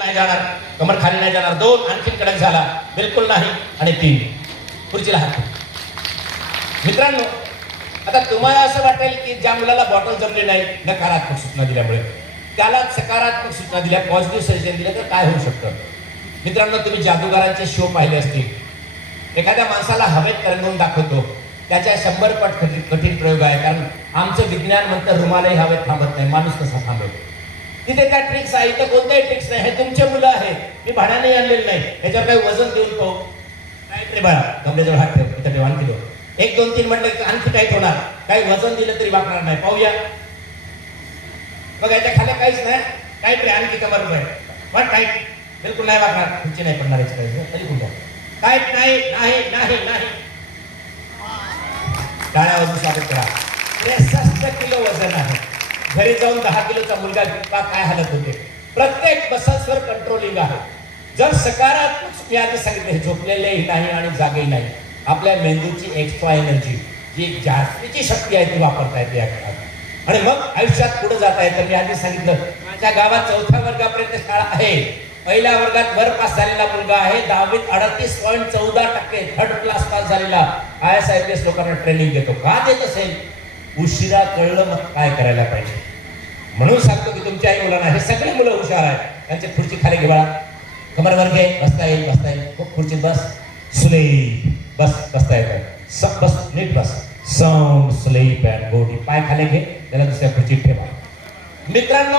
नाही जाणार, कमर खाली नाही जाणार. 2 आणखी कडक झाला, बिलकुल नाही. आणि 3 खुर्चीला हात. मित्रांनो, आता तुम्हाला असं वाटेल की ज्या मुलाला बॉटल जमली नाही नकारात्मक सूचना दिल्यामुळे, त्याला सकारात्मक सूचना दिल्या, पॉझिटिव्ह सजेशन दिलं तर काय होऊ शकतं? मित्रांनो, तुम्ही जादूगारांचे शो पाहिले असतील. एखाद्या माणसाला हवेत तरंगवून दाखवतो, त्याच्या 100 पट कठीण प्रयोग आहे. कारण आमचं विज्ञान म्हणतं रुमालही हवेत थांबत नाही, माणूस कसा थांबेल. तिथे त्या ट्रिक्स आहे, इथं कोणत्याही ट्रिक्स नाही. हे तुमचे मुलं आहेत, मी भाड्याने आणलेलं नाही. याच्यावर काही वजन देऊन पाहू टाईट रे बाळा, कमरेजवळ हात ठेव, इथं ठेव, आणखी 1 2 3 म्हटलं की आणखी टाईट होणार. काही वजन दिलं तरी वाकणार नाही. पाहूया. बघा, याच्या खाली काहीच नाही. टाईट रे, आणखी कमर पण टाईट, बिलकुल नाही वाकणार. खुर्ची नाही पडणार याची काही तरी कुठं टाईट नाही नाही नाही नाही. टाळ्या वाजून स्वागत करा. 63 किलो वजन आहे. घरी जाऊन 10 किलोचा मुलगा काय हालत होते. प्रत्येक मसल्सवर कंट्रोलिंग आहे. जर सकारात्मक मी आधी सांगितले, झोपलेलेही नाही आणि जागेही नाही. आपल्या मेंदूची एक्स्ट्रा एनर्जी, जी जास्तीची शक्ती आहे, ती वापरता येते या काळात. आणि मग आयुष्यात पुढे जाता येतं. मी आधी सांगितलं, माझ्या गावात 4थ्या वर्गापर्यंत शाळा आहे. पहिल्या वर्गात वर पास झालेला मुलगा आहे. 10वीत 38.14% थर्ड क्लास पास झालेला. IAS लोकांना ट्रेनिंग देतो. का देत असेल? उशिरा कळलं, मग काय करायला पाहिजे. म्हणून सांगतो की तुमच्या आई मुलांना, हे सगळे मुलं हुशार आहेत, त्यांची खुर्ची खाली घे बाळा, कमरवर घे, बसता येईल बसता येईल. खूप खुर्चीत बस, स्लीप, बस बसता येतं, बस नीट बस, साऊंड स्लीप अँड गुड. पाय खाली घे, त्याला दुसऱ्या खुर्चीत ठेवा. मित्रांनो,